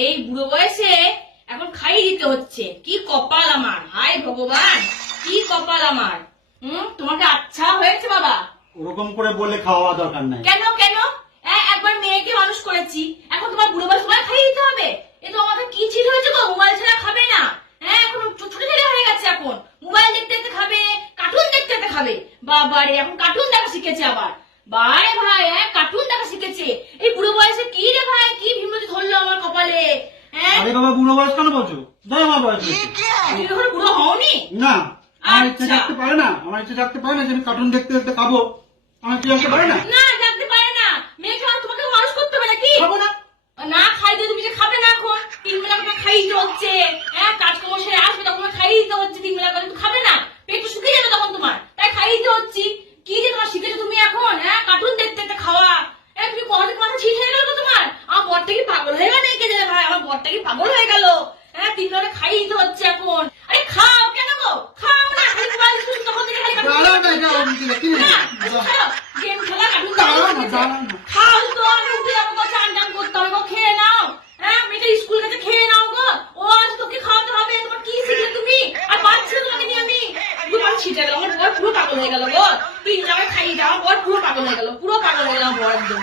এই বুড়ো বয়সে এখন খাইয়ে দিতে হচ্ছে। কি কপাল আমার, হায় ভগবান, কি কপাল আমার। তোমাকে আচ্ছা হয়েছে বাবা। ওরকম করে বলে খাওয়া দরকার নাই। কেন কেন? একবার মেয়েকে মানুষ করেছি, এখন তোমার বুড়ো বয়স তোমার খাইয়ে দিতে হবে? এ তো আমাকে কি চিজ হয়েছে গো, মোবাইল ছাড়া খাবে না। এখন ছোট ছেলে হয়ে গেছে, এখন মোবাইল দেখতে দেখতে খাবে, কার্টুন দেখতে দেখতে খাবে। বাবারে, এখন কার্টুন দেখা শিখেছে আবার। ভাই ভাই, কার্টুন দেখা শিখেছে এই বুড়ো বয়সে। কি রে ভাই, কি বিমতি ধরলো আমার কপালে। আরে বাবা, বুড়ো বয়স কেন বলছো? দাও আমার বয়স হয়েছে। তুমি এখন বুড়ো হওনি? না, আমার ইচ্ছে আচ্ছা। থাকতে পারে না, আমার ইচ্ছে থাকতে পারে না যে আমি কার্টুন দেখতে দেখতে খাবো। আমার ইচ্ছে থাকতে পারে না। না, জানতে পারে না। মেয়েকে আর তোমাকে মানুষ করতে হবে নাকি? খাবো না। না খাই দিয়ে তুমি যে খাবে না, এখন 3 বেলা তোমাকে খাইয়ে দিতে হচ্ছে। কাজকর্ম সেরে আসবে তখন তোমাকে খাইয়ে দিতে হচ্ছে 3 বেলা করে। তুমি খাবে না, পেট তো শুকিয়ে যাবে তখন তোমার, তাই খাইয়ে দিতে হচ্ছে। কি যে তোমার শিখেছো তুমি এখন, কার্টুন দেখতে দেখতে খাওয়া। তুমি কতদিন মাথা ঠিক হয়ে গেল তো তোমার? আমার বরটা কি পাগল হয়ে গেল নাকি? যে ভাই, আমার বরটা কি পাগল হয়ে গেল? 3 বেলা খাইয়ে দিতে হচ্ছে এখন। আরে খাও কেন গো, খাও না। খালি মোবাইল দেখছো, তখন থেকে খালি কার্টুন দাঁড়াও না, এটা আমি কি দেখি না। গেম খেলা, কার্টুন দাঁড়াও না, দেখতে। দাঁড়াও না। খাও তো, আমি উঠে যাবো তো, চান টান করতে হবে গো, খেয়ে নাও। মেয়েটা স্কুল গেছে, খেয়ে নাও গো। ও আজ তোকে খাওয়াতে হবে, তোমার কি শিখলে তুমি? আর বাচ্চা তোমাকে নিয়ে আমি পুরো ছিটে গেল, আমার বর পুরো পাগল হয়ে গেল গো। 3 জায়গায় খাইয়ে দাও, আমার বর পুরো পাগল হয়ে গেল, পুরো পাগল হয়ে গেল আমার বর একদম।